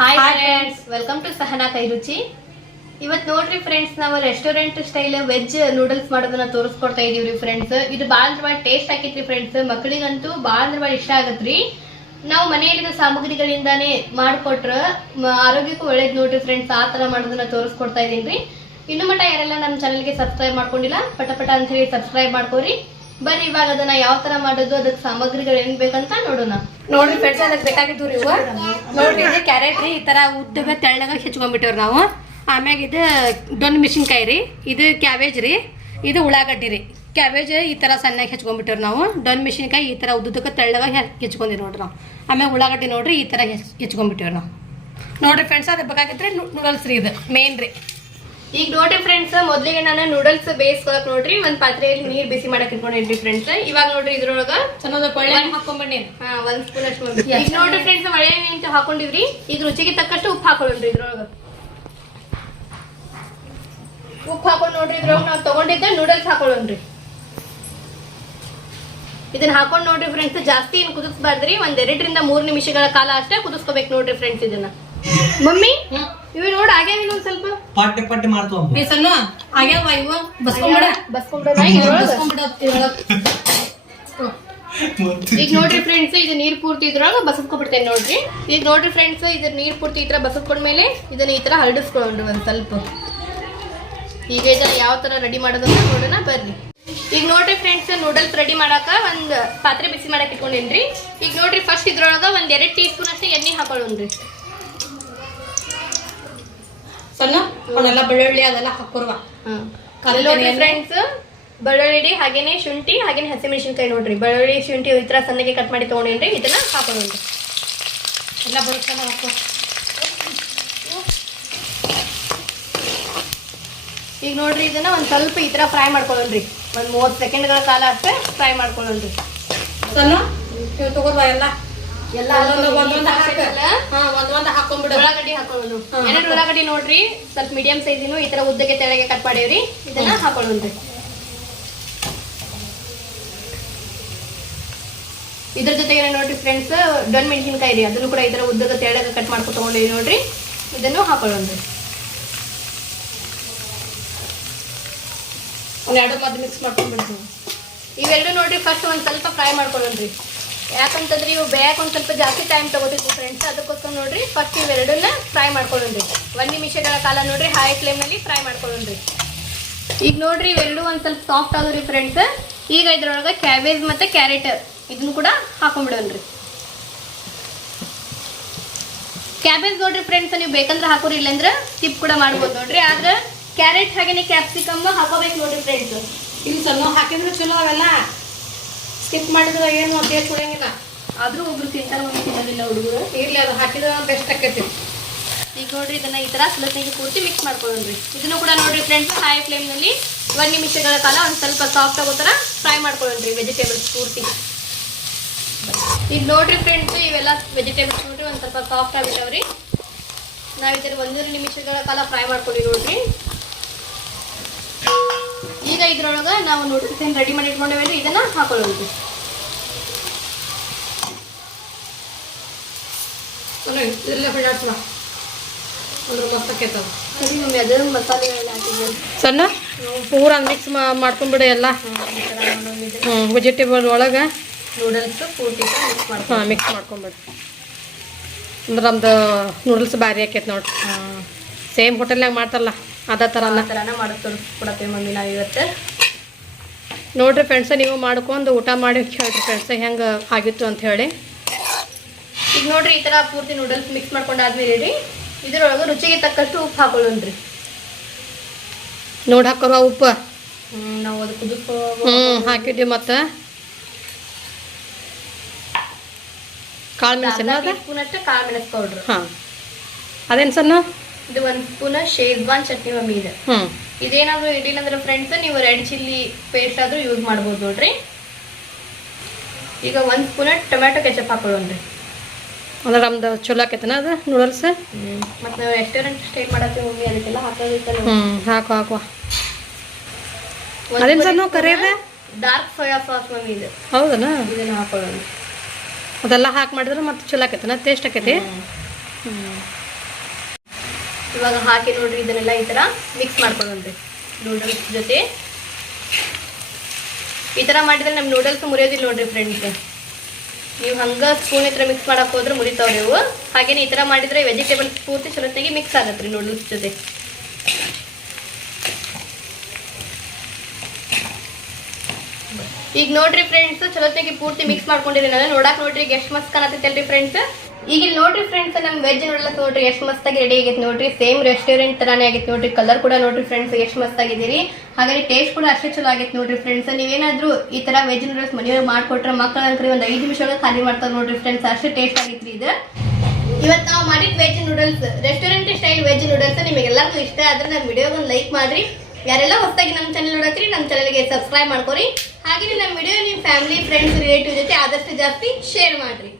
Hi friends welcome to Sahana ಕೈ ರುಚಿ ಇವತ್ ನೋಡ್ರಿ ಫ್ರೆಂಡ್ಸ್ ನಾವು ರೆಸ್ಟೋರೆಂಟ್ ಸ್ಟೈಲ್ ವೆಜ್ ನೂಡಲ್ಸ್ ಮಾಡೋದನ್ನ ತೋರಿಸ್ಕೊಡ್ತಾ ಇದೀವ್ರಿ ಫ್ರೆಂಡ್ಸ್ ಇದು ಬಾಳ ಅಂದ್ರೆ ಟೇಸ್ಟ್ ಆಕೈತ್ರಿ ಫ್ರೆಂಡ್ಸ್ ಮಕ್ಕಳಿಗಂತೂ ಬಾಳ ಅಂದ್ರೆ ಇಷ್ಟ ಆಗತ್ರಿ. ನಾವು ಮನೆಯಲ್ಲಿನ ಸಾಮಗ್ರಿಗಳಿಂದಾನೇ ಮಾಡಿಕೊಟ್ರ ಆರೋಗ್ಯಕ್ಕೂ ಒಳ್ಳೇದು ನೋಡ್ರಿ ಫ್ರೆಂಡ್ಸ್ ಆ ತರ ಮಾಡೋದನ್ನ ತೋರಿಸ್ಕೊಡ್ತಾ ಇದೀನಿ ಇನ್ನು ಮಟ್ಟ ಯಾರೆಲ್ಲ ನಮ್ಮ ಚಾನಲ್ಗೆ ಸಬ್ಸ್ಕ್ರೈಬ್ ಮಾಡ್ಕೊಂಡಿಲ್ಲ ಪಟ ಪಟ ಅಂತ ಹೇಳಿ ಸಬ್ಸ್ಕ್ರೈಬ್ ಮಾಡ್ಕೋರಿ. ಬರ್ರಿ ಇವಾಗ ಅದನ್ನ ಯಾವ ತರ ಮಾಡೋದು ಅದಕ್ಕೆ ಸಾಮಗ್ರಿಗಳು ಏನ್ ಬೇಕಂತ ನೋಡೋಣ. ನೋಡ್ರಿ ಫ್ರೆಂಡ್ಸ್ ಅದಕ್ಕೆ ಬೇಕಾಗಿದ್ದು ರೀ ಇವು ನೋಡ್ರಿ ಇದು ಕ್ಯಾರೆಟ್ ರೀ, ಈ ತರ ಉದ್ದಗ ತೆಳ್ಳಗ ಹೆಚ್ಕೊಂಡ್ಬಿಟ್ಟವ್ರಿ ನಾವು. ಆಮ್ಯಾಗ ಇದು ದೊನ್ ಮೆಣಸಿನ್ಕಾಯಿ ರೀ, ಇದು ಕ್ಯಾಬೇಜ್ ರೀ, ಇದು ಉಳ್ಳಾಗಡ್ಡಿ ರೀ. ಕ್ಯಾಬೇಜ್ ಈ ತರ ಸಣ್ಣಗೆ ಹೆಚ್ಕೊಂಡ್ಬಿಟ್ಟಿವ್ರಿ ನಾವು. ದೊನ್ ಮಿಷಿನ್ಕಾಯಿ ಈ ತರ ಉದ್ದಕ್ಕೆ ತೆಳ್ಳಗ ಹೆಚ್ಕೊಂಡಿರಿ ನೋಡ್ರಿ ನಾವು. ಆಮ್ಯಾಗ ಉಳ್ಳಾಗಡ್ಡಿ ನೋಡ್ರಿ, ಈ ತರ ಹೆಚ್ ಹೆಚ್ಕೊಂಡ್ಬಿಟ್ಟಿವ್ರಿ ನಾವು. ನೋಡ್ರಿ ಫ್ರೆಂಡ್ಸ್ ಅದಕ್ಕೆ ಬೇಕಾಗಿತ್ತು ನೂಡಲ್ಸ್ ರೀ ಇದು ಮೇನ್ ರೀ. ಈಗ ನೋಡ್ರಿ ಫ್ರೆಂಡ್ಸ್ ಮೊದ್ಲಿಗೆ ನಾನು ನೂಡಲ್ಸ್ ಬೇಯಿಸ್ಕೊಳಕ್ ನೋಡ್ರಿ ಒಂದ್ ಪಾತ್ರೆಯಲ್ಲಿ ನೀರ್ ಬಿಸಿ ಮಾಡಕ್ ಇಟ್ಕೊಂಡಿದ್ರಿ ಫ್ರೆಂಡ್ಸ್ ಇವಾಗ ನೋಡ್ರಿ ಇದ್ರೊಳಗ ಒಂದ್ ಸ್ಪೂನ್ ಅಷ್ಟು. ಈಗ ನೋಡ್ರಿ ಫ್ರೆಂಡ್ಸ್ ಮಳೆ ನೀರು ಹಾಕೊಂಡಿದ್ರಿ. ಈಗ ರುಚಿಗೆ ತಕ್ಕಷ್ಟು ಉಪ್ಪು ಹಾಕೊಳ್ಳೋಣ್ರಿ ಇದ್ರೊಳಗ. ಉಪ್ಪು ಹಾಕೊಂಡ್ ನೋಡ್ರಿ ಇದ್ರೊಳಗ ನಾವು ತಗೊಂಡಿದ್ದ ನೂಡಲ್ಸ್ ಹಾಕೊಳ್ಳೋಣ್ರಿ. ಇದನ್ನ ಹಾಕೊಂಡ್ ನೋಡ್ರಿ ಫ್ರೆಂಡ್ಸ್ ಜಾಸ್ತಿ ಏನ್ ಕುದಿಸ್ಬಾರ್ದ್ರಿ ಒಂದ್ ಎರಡರಿಂದ ಮೂರ್ ನಿಮಿಷಗಳ ಕಾಲ ಅಷ್ಟೇ ಕುದಿಸ್ಕೋಬೇಕು ನೋಡ್ರಿ ಫ್ರೆಂಡ್ಸ್ ಇದನ್ನ. ಮಮ್ಮಿ ಇವ್ ನೋಡ್ ಆಗ್ಯಾವ ಇನ್ನೊಂದ್ ಸ್ವಲ್ಪ. ಪಟ್ಟೆ ಪಟ್ಟೆ ಮಾಡ್ತು ಈ ಸಣ್ಣ ಆಗ್ಯಾವ ಇವ ಬಸ್ಕೊಂಡ್ಬಿಡ ಇದ್ರೊಳಗ. ಈಗ ನೋಡ್ರಿ ಫ್ರೆಂಡ್ಸ್ ಇದು ನೀರ್ ಪೂರ್ತಿ ಇದ್ರೊಳಗ ಬಸದ್ಕೊಬಿಡ್ತೇನೆ ನೋಡ್ರಿ. ಈಗ ನೋಡ್ರಿ ಫ್ರೆಂಡ್ಸ್ ಇದ್ರ ನೀರ್ ಪೂರ್ತಿ ಇದ್ರ ತರ ಬಸದ್ಕೊಂಡ್ಮೇಲೆ ಇದನ್ನ ಈ ತರ ಹರಡಿಸ್ಕೊಳ್ಳೋಣ್ರಿ ಒಂದ್ ಸ್ವಲ್ಪ. ಈಗ ಇದನ್ನ ಯಾವ ತರ ರೆಡಿ ಮಾಡೋದಂತ ನೋಡೋಣ ಬರ್ರಿ. ಈಗ ನೋಡ್ರಿ ಫ್ರೆಂಡ್ಸ್ ನೂಡಲ್ಸ್ ರೆಡಿ ಮಾಡಾಕ ಒಂದ್ ಪಾತ್ರೆ ಬಿಸಿ ಮಾಡಕ್ ಇಟ್ಕೊಂಡೇನ್ರಿ. ಈಗ ನೋಡ್ರಿ ಫಸ್ಟ್ ಇದ್ರೊಳಗ ಒಂದ್ ಎರಡ್ ಟೀ ಸ್ಪೂನ್ ಅಷ್ಟೇ ಎಣ್ಣೆ ಹಾಕೊಳ್ಳೋಣ್ರಿ. ಸಣ್ಣ ಅವನ್ನೆಲ್ಲ ಬೆಳ್ಳುಳ್ಳಿ ಅದೆಲ್ಲ ಹಾಕೋರ್ವ ಫ್ರೆಂಡ್ಸ್ ಬೆಳ್ಳುಳ್ಳಿ ಹಾಗೇನೆ ಶುಂಠಿ ಹಾಗೇನೆ ಹಸಿಮೆಣಸಿನ್ಕಾಯಿ ನೋಡ್ರಿ. ಬೆಳ್ಳುಳ್ಳಿ ಶುಂಠಿ ಈ ತರ ಸಣ್ಣಗೆ ಕಟ್ ಮಾಡಿ ತಗೊಂಡೇನ್ರಿ ಇದನ್ನ ಹಾಕೊಂಡ್ರಿ ಎಲ್ಲ ಹಾಕೋ. ಈಗ ನೋಡ್ರಿ ಇದನ್ನ ಒಂದ್ ಸ್ವಲ್ಪ ಈ ತರ ಫ್ರೈ ಮಾಡ್ಕೊಳ್ಳೋಣ್ರಿ. ಒಂದ್ ಮೂವತ್ತು ಸೆಕೆಂಡ್ಗಳ ಕಾಲ ಅಷ್ಟೇ ಫ್ರೈ ಮಾಡ್ಕೊಳ್ಳೋಣ್ರಿ. ಸಣ್ಣ ತಗೋರ್ವ ಎಲ್ಲ. ಎಲ್ಲ ಒಂದೊಂದು ಹಾಕೊಂಡ್ಬಿಡು. ಉಳ್ಳಾಗಡ್ಡಿ ಹಾಕೊಳ್ಳೋದು. ಹಾ, ಎರಡು ಉಳ್ಳಾಗಡ್ಡಿ ನೋಡ್ರಿ ಸ್ವಲ್ಪ ಮೀಡಿಯಂ ಸೈಜಿನು ಈ ತರ ಉದ್ದಕ್ಕೆ ತೆಳಗೆ ಕಟ್ ಮಾಡೇವ್ರಿ. ಇದನ್ನ ಹಾಕೊಳ್ಳೋಣ್ರಿ ಇದ್ರ ಜೊತೆಗೆ ನೋಡ್ರಿ ಫ್ರೆಂಡ್ಸ್ ಡೊಣ್ ಮೆಣಸಿನ್ಕಾಯಿ ರೀ. ಅದನ್ನು ಕೂಡ ಇದರ ಉದ್ದದ ತೆಳಗೆ ಕಟ್ ಮಾಡ್ಕೊ ತಗೊಂಡಿವಿ ನೋಡ್ರಿ. ಇದನ್ನು ಹಾಕೊಳ್ಳೋಣ್ರಿ ಒಂದೆರಡು ಮದ್ದು ಮಿಕ್ಸ್ ಮಾಡ್ಕೊಂಡ್ಬಿಡ್ತೀವಿ ಇವೆರಡು ನೋಡ್ರಿ ಫಸ್ಟ್ ಒಂದ್ ಸ್ವಲ್ಪ ಫ್ರೈ ಮಾಡ್ಕೊಳ್ಳೋಣ್ರಿ ಯಾಕಂತಂದ್ರೆ ಇವು ಬೇಯಕ್ಕೆ ಒಂದು ಸ್ವಲ್ಪ ಜಾಸ್ತಿ ಟೈಮ್ ತಗೋತಿದ್ವಿ ಫ್ರೆಂಡ್ಸ್ ಅದಕ್ಕೋಸ್ಕರ ನೋಡ್ರಿ ಫಸ್ಟ್ ಇವೆರಡನ್ನ ಫ್ರೈ ಮಾಡ್ಕೊಳ್ಳೋಣ್ರಿ. ಒಂದು ನಿಮಿಷಗಳ ಕಾಲ ನೋಡ್ರಿ ಹೈ ಫ್ಲೇಮ್ನಲ್ಲಿ ಫ್ರೈ ಮಾಡ್ಕೊಳ್ಳೋಣ್ರಿ. ಈಗ ನೋಡ್ರಿ ಇವೆರಡು ಒಂದ್ ಸ್ವಲ್ಪ ಸಾಫ್ಟ್ ಆಗೋದ್ರಿ ಫ್ರೆಂಡ್ಸ್ ಈಗ ಇದ್ರೊಳಗ ಕ್ಯಾಬೇಜ್ ಮತ್ತೆ ಕ್ಯಾರೆಟ್ ಇದನ್ನು ಕೂಡ ಹಾಕೊಂಡ್ಬಿಡೋಣ್ರಿ. ಕ್ಯಾಬೇಜ್ ನೋಡ್ರಿ ಫ್ರೆಂಡ್ಸ್ ನೀವು ಬೇಕಂದ್ರೆ ಹಾಕೋರಿ, ಇಲ್ಲಂದ್ರೆ ಸ್ಕಿಪ್ ಕೂಡ ಮಾಡ್ಬೋದು ನೋಡ್ರಿ. ಆದ್ರೆ ಕ್ಯಾರೆಟ್ ಹಾಗೇನೆ ಕ್ಯಾಪ್ಸಿಕಮ್ ಹಾಕೋಬೇಕು ನೋಡ್ರಿ ಫ್ರೆಂಡ್ಸ್ ಇಲ್ಲಿ ಸಣ್ಣ ಹಾಕಿದ್ರೆ ಚಲೋ ಅವೆಲ್ಲ ಸ್ಕಿಪ್ ಮಾಡಿದ್ರೆ ಏನು ಟೇಸ್ಟ್ ಉಳಿಯಂಗಿಲ್ಲ. ಆದರೂ ಒಬ್ರು ತಿಂತಾರೆ ಒಂದು ತಿನ್ನೋದಿಲ್ಲ ಹುಡುಗರು. ಇರಲಿ ಅದು ಹಾಕಿದ್ರೆ ಬೆಸ್ಟ್ ಆಕೈತಿ ಈಗ ನೋಡ್ರಿ ಇದನ್ನ ಈ ತರ ಸಲಸೆಗೆ ಪೂರ್ತಿ ಮಿಕ್ಸ್ ಮಾಡ್ಕೊಳ್ಳೋಣ್ರಿ. ಇದನ್ನು ಕೂಡ ನೋಡ್ರಿ ಫ್ರೆಂಡ್ಸ್ ಹೈ ಫ್ಲೇಮ್ನಲ್ಲಿ ಒಂದು ನಿಮಿಷಗಳ ಕಾಲ. ಒಂದು ಸ್ವಲ್ಪ ಸಾಫ್ಟ್ ಆಗೋ ಥರ ಫ್ರೈ ಮಾಡ್ಕೊಳ್ಳೋಣ್ರಿ ವೆಜಿಟೇಬಲ್ಸ್ ಪೂರ್ತಿ. ಈಗ ನೋಡ್ರಿ ಫ್ರೆಂಡ್ಸ್ ಇವೆಲ್ಲ ವೆಜಿಟೇಬಲ್ಸ್ ನೋಡ್ರಿ ಒಂದು ಸ್ವಲ್ಪ ಸಾಫ್ಟ್ ಆಗಿದ್ದಾವ್ರಿ. ನಾವು ಇದರ ಒಂದೂವರೆ ನಿಮಿಷಗಳ ಕಾಲ ಫ್ರೈ ಮಾಡ್ಕೊಳ್ಳಿ ನೋಡ್ರಿ ಇದ್ರೊಳಗ ನಾವು ನೋಡ್ಕೊತೀನಿ ಏನ್ ರೆಡಿ ಮಾಡಿ ಇಟ್ಕೊಂಡೇವಲ್ಲ ಇದನ್ನ ಹಾಕೊಳ್ಳೋದು. ಸಣ್ಣ? ಪೂರ ಮಿಕ್ಸ್ ಮಾಡ್ಕೊಂಡ್ಬಿಡು ಎಲ್ಲ. ವೆಜಿಟೇಬಲ್ ಒಳಗೆ? ನೂಡಲ್ಸ್ ಪೂರ್ತಿ ಮಿಕ್ಸ್ ಮಾಡ್ಕೊಳ್ಳಿ ಹಾಂ ಮಿಕ್ಸ್ ಮಾಡ್ಕೊಂಬಿಡು. ಅಂದ್ರೆ ನಮ್ದು ನೂಡಲ್ಸ್ ಭಾರಿ ಆಕೈತೆ ನೋಡ್ರಿ ಸೇಮ್ ಹೋಟೆಲ್ನಾಗ ಮಾಡ್ತಾರಲ್ಲ. ಅದೇ ಥರ ಥರನ ಮಾಡೋದು ತೋರಿಸ್ಕೊಡತ್ತೆ ಮಮ್ಮಿ ನಾವು ಇವತ್ತು. ನೋಡ್ರಿ ಫ್ರೆಂಡ್ಸ ನೀವು ಮಾಡ್ಕೊಂಡು ಊಟ ಮಾಡಿ ಹೇಳ್ರಿ ಫ್ರೆಂಡ್ಸ ಹೆಂಗೆ ಆಗಿತ್ತು ಅಂತ ಹೇಳಿ. ಈಗ ನೋಡ್ರಿ ಈ ತರ ಪೂರ್ತಿ ನೂಡಲ್ಸ್ ಮಿಕ್ಸ್ ಮಾಡ್ಕೊಂಡಾದ್ಮೇಲೆ ರೀ ಇದ್ರೊಳಗೆ ರುಚಿಗೆ ತಕ್ಕಷ್ಟು ಉಪ್ಪು ಹಾಕೊಳ್ಳೋಣ್ರಿ. ನೋಡಿ ಹಾಕೋರುವ ಉಪ್ಪು. ನಾವು ಅದು ಕುದಿಸ್ಕೊ ಹ್ಞೂ ಹಾಕಿದ್ವಿ ಮತ್ತು. ಕಾಳು ಮೆಣಸಿನ ಸ್ಪೂನಷ್ಟು ಕಾಳು ಮೆಣಸು ಪೌಡ್ರ್ ಹಾಂ. ಅದೇನು ಸಣ್ಣ? ಇದು ಒಂದ್ ಸ್ಪೂನ್ ಶೇಜ್ವಾನ್ ಚಟ್ನಿ ಮಮ್ಮಿ ಇದೆ. ಇದೇನಾದ್ರೂ ಇಡಿಲ್ಲ ಅಂದ್ರೆ ಫ್ರೆಂಡ್ಸ್ ನೀವು ರೆಡ್ ಚಿಲ್ಲಿ ಪೇಸ್ಟ್ ಆದ್ರೂ ಯೂಸ್ ಮಾಡ್ಬೋದು ನೋಡ್ರಿ. ಈಗ ಒಂದ್ ಸ್ಪೂನ್ ಟೊಮ್ಯಾಟೊ ಕೆಚಪ್ ಹಾಕೊಳ್ಳೋಣ್ರಿ ಅಂದ್ರೆ ನಮ್ದು ಚಲೋ ಆಕೈತನ ಅದು ನೂಡಲ್ಸ್ ಮತ್ತೆ ರೆಸ್ಟೋರೆಂಟ್ ಸ್ಟೇ ಮಾಡತ್ತೀವಿ ಮಮ್ಮಿ ಅದಕ್ಕೆಲ್ಲ ಹಾಕೋದಿತ್ತಲ್ಲ. ಹ್ಞೂ ಹಾಕು ಹಾಕುವ ಅದೇನ್ ಸರ್ ನಾವು ಕರಿಯೋದ ಡಾರ್ಕ್ ಸೋಯಾ ಸಾಸ್ ಮಮ್ಮಿ ಇದು. ಹೌದನ? ಇದನ್ನ ಹಾಕೊಳ್ಳೋಣ. ಅದೆಲ್ಲ ಹಾಕಿ ಮಾಡಿದ್ರೆ ಮತ್ತೆ ಚಲೋ ಆಕೈತನ ಟೇಸ್ಟ್ ಆಕೈತಿ? ಹ್ಞೂ ಇವಾಗ ಹಾಕಿ ನೋಡ್ರಿ, ಇದನ್ನೆಲ್ಲ ಈ ಥರ ಮಿಕ್ಸ್ ಮಾಡ್ಕೊಳ್ಳೋಣ್ರಿ ನೂಡಲ್ಸ್ ಜೊತೆ. ಈ ಥರ ಮಾಡಿದ್ರೆ ನಮ್ಮ ನೂಡಲ್ಸ್ ಮುರಿಯೋದಿಲ್ಲ ನೋಡ್ರಿ ಫ್ರೆಂಡ್ಸ್ ನೀವು ಹಂಗೆ ಸ್ಪೂನ್ ಹತ್ರ ಮಿಕ್ಸ್ ಮಾಡಕ್ಕೆ ಹೋದ್ರೆ ಮುರಿತಾವ್ರಿ ಇವು. ಹಾಗೇನೆ ಈ ಥರ ಮಾಡಿದ್ರೆ ವೆಜಿಟೇಬಲ್ಸ್ ಪೂರ್ತಿ ಚಲೋತ್ತಾಗಿ ಮಿಕ್ಸ್ ಆಗತ್ತೆ ರೀ ನೂಡಲ್ಸ್ ಜೊತೆ. ಈಗ ನೋಡ್ರಿ ಫ್ರೆಂಡ್ಸ್ ಚಲೋತ್ತಾಗಿ ಪೂರ್ತಿ ಮಿಕ್ಸ್ ಮಾಡ್ಕೊಂಡಿರಿ ನಾನು. ನೋಡಕ್ ನೋಡ್ರಿ ಎಷ್ಟು ಮಸ್ತ್ ಕಾಣತೈತಲ್ರಿ ಫ್ರೆಂಡ್ಸ್ ಈಗ ಇಲ್ಲಿ ನೋಡ್ರಿ ಫ್ರೆಂಡ್ಸ್ ನಮ್ ವೆಜ್ ನೋಡ್ಲಕ್ ನೋಡ್ರಿ ಎಷ್ಟು ಮಸ್ತಾಗಿ ರೆಡಿ ಆಗೈತೆ ನೋಡ್ರಿ. ಸೇಮ್ ರೆಸ್ಟೋರೆಂಟ್ ತರಾನೇ ಆಗೈತೆ ನೋಡ್ರಿ. ಕಲರ್ ಕೂಡ ನೋಡ್ರಿ ಫ್ರೆಂಡ್ಸ್ ಎಷ್ಟು ಮಸ್ತ್ ಆಗಿದ್ದೀರಿ. ಹಾಗೆ ಟೇಸ್ಟ್ ಕೂಡ ಅಷ್ಟೇ ಚಲೋ ಆಗೈತೆ ನೋಡ್ರಿ ಫ್ರೆಂಡ್ಸ್ ನೀವೇನಾದ್ರೂ ಈ ತರ ವೆಜ್ ನೂಡಲ್ಸ್ ಮನೆಯವ್ರು ಮಾಡ್ಕೊಟ್ರೆ ಮಕ್ಕಳ ಅಂಕರಿ ಒಂದು ಐದು ನಿಮಿಷ ಖಾಲಿ ಮಾಡ್ತಾರೆ ನೋಡ್ರಿ ಫ್ರೆಂಡ್ಸ್ ಅಷ್ಟೇ ಟೇಸ್ಟ್ ಆಗೈತ್ರಿ ಇದು. ಇವತ್ತು ನಾವು ಮಾಡಿದ veg noodles restaurant style veg noodles ನಿಮಗೆಲ್ಲರಿಗೂ ಇಷ್ಟ ಆದ್ರೆ ನಮ್ಮ ವಿಡಿಯೋಗೆ ಲೈಕ್ ಮಾಡ್ರಿ. ಯಾರೆಲ್ಲ ಹೊಸದಾಗಿ ನಮ್ಮ ಚಾನಲ್ ನೋಡತ್ರಿ ನಮ್ಮ ಚಾನಲ್ಗೆ ಸಬ್ಸ್ಕ್ರೈಬ್ ಮಾಡ್ಕೊರಿ. ಹಾಗೆ ನಮ್ಮ ವಿಡಿಯೋ ನಿಮ್ಮ ಫ್ಯಾಮಿಲಿ ಫ್ರೆಂಡ್ಸ್ ರಿಲೇಟಿವ್ ಜೊತೆ ಆದಷ್ಟು ಜಾಸ್ತಿ ಶೇರ್ ಮಾಡ್ರಿ.